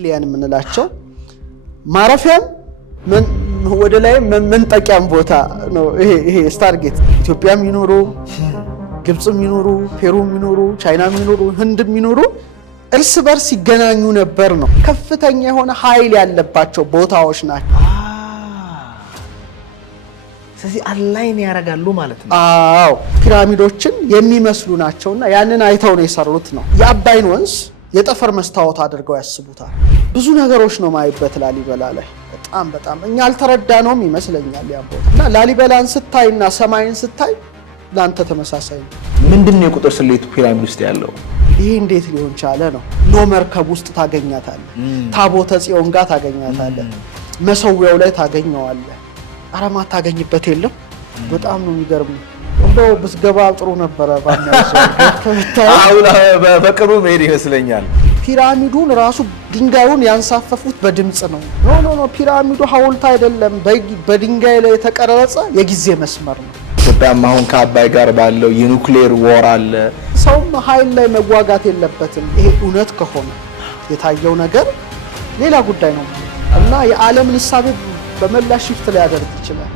ኤሊያን የምንላቸው ማረፊያም ወደ ላይ መንጠቂያም ቦታ ነው። ይሄ ስታርጌት ኢትዮጵያም ይኖሩ ግብጽም ይኖሩ ፔሩም ይኖሩ ቻይናም ይኖሩ ህንድም ይኖሩ እርስ በርስ ይገናኙ ነበር ነው። ከፍተኛ የሆነ ኃይል ያለባቸው ቦታዎች ናቸው። ስለዚህ አላይን ያረጋሉ ማለት ነው። አዎ ፒራሚዶችን የሚመስሉ ናቸውና ያንን አይተው ነው የሰሩት ነው። የአባይን ወንዝ የጠፈር መስታወት አድርገው ያስቡታል። ብዙ ነገሮች ነው ማይበት ላሊበላ ላይ በጣም እኛ አልተረዳነውም ይመስለኛል ያ ቦታ እና ላሊበላን ስታይና ሰማይን ስታይ ላንተ ተመሳሳይ ነው። ምንድነው የቁጥር ስሌቱ ፒራሚድ ውስጥ ያለው? ይሄ እንዴት ሊሆን ቻለ ነው። ኖ መርከብ ውስጥ ታገኛታለህ፣ ታቦተ ጽዮን ጋር ታገኛታለህ፣ መሰዊያው ላይ ታገኘዋለህ። አረማ ታገኝበት የለም። በጣም ነው የሚገርም። እንደው ብትገባ ጥሩ ነበረ አሁን በቅርቡ መሄድ ይመስለኛል። ፒራሚዱን ራሱ ድንጋዩን ያንሳፈፉት በድምጽ ነው። ኖ ፒራሚዱ ሐውልት አይደለም፣ በድንጋይ ላይ የተቀረጸ የጊዜ መስመር ነው። ኢትዮጵያም አሁን ከአባይ ጋር ባለው የኑክሌር ወር አለ። ሰውም ኃይል ላይ መዋጋት የለበትም። ይሄ እውነት ከሆነ የታየው ነገር ሌላ ጉዳይ ነው እና የዓለምን ሕሳቤ በመላ ሽፍት ላይ ያደርግ ይችላል።